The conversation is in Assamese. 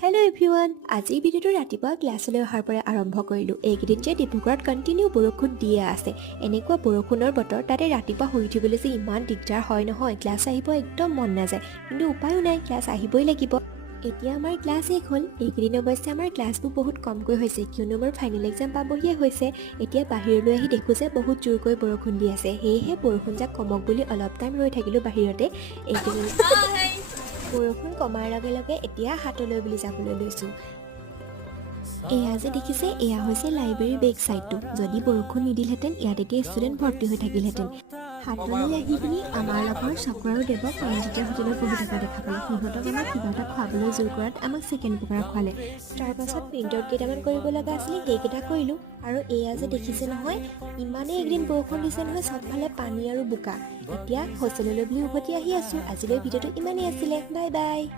হেল্ল' এভৰিৱান, আজিৰ ভিডিঅ'টো ৰাতিপুৱা ক্লাছলৈ অহাৰ পৰা আৰম্ভ কৰিলোঁ। এইকেইদিন যে ডিব্ৰুগড়ত কণ্টিনিউ বৰষুণ দিয়ে আছে। এনেকুৱা বৰষুণৰ বতৰ, তাতে ৰাতিপুৱা শুই উঠিবলৈ যে ইমান দিগদাৰ হয় নহয়, ক্লাছ আহিব একদম মন নাযায়। কিন্তু উপায়ো নাই, ক্লাছ আহিবই লাগিব। এতিয়া আমাৰ ক্লাছ শেষ হ'ল। এইকেইদিন অৱশ্যে আমাৰ ক্লাছবোৰ বহুত কমকৈ হৈছে, কিয়নো মোৰ ফাইনেল এক্সাম পাবহিয়ে হৈছে। এতিয়া বাহিৰলৈ আহি দেখোঁ যে বহুত জোৰকৈ বৰষুণ দি আছে। সেয়েহে বৰষুণ যাক কমক বুলি অলপ টাইম ৰৈ থাকিলোঁ বাহিৰতে। এইকেইদিন বৰষুণ কমাৰ লগে লগে এতিয়া হাতলৈ বুলি যাবলৈ লৈছোঁ। এয়া যে দেখিছে, এয়া হৈছে লাইব্ৰেৰীৰ বেক চাইডটো। যদি বৰষুণ নিদিলহেঁতেন ইয়াত এতিয়া ষ্টুডেণ্ট ভৰ্তি হৈ থাকিলহেঁতেন। হাতলৈ আহি পিনি আমাৰ লগৰ চক্ৰ আৰু দেৱক প্ৰাঞ্জিতৰ হোটেলত বহি থকা দেখা পালোঁ। সিহঁতক আমাক কিবা এটা খুৱাবলৈ জোৰ কৰাত আমাক চিকেন পকৰা খুৱালে। তাৰপাছত প্ৰিণ্ট আউট কেইটামান কৰিব লগা আছিলে, সেইকেইটা কৰিলোঁ। আৰু এয়া যে দেখিছে নহয়, ইমানেই এইকেইদিন বৰষুণ দিছে নহয়, চবফালে পানী আৰু বোকা। এতিয়া হোষ্টেললৈ বুলি উভতি আহি আছোঁ। আজিলৈ ভিডিঅ'টো ইমানেই আছিলে। Bye bye.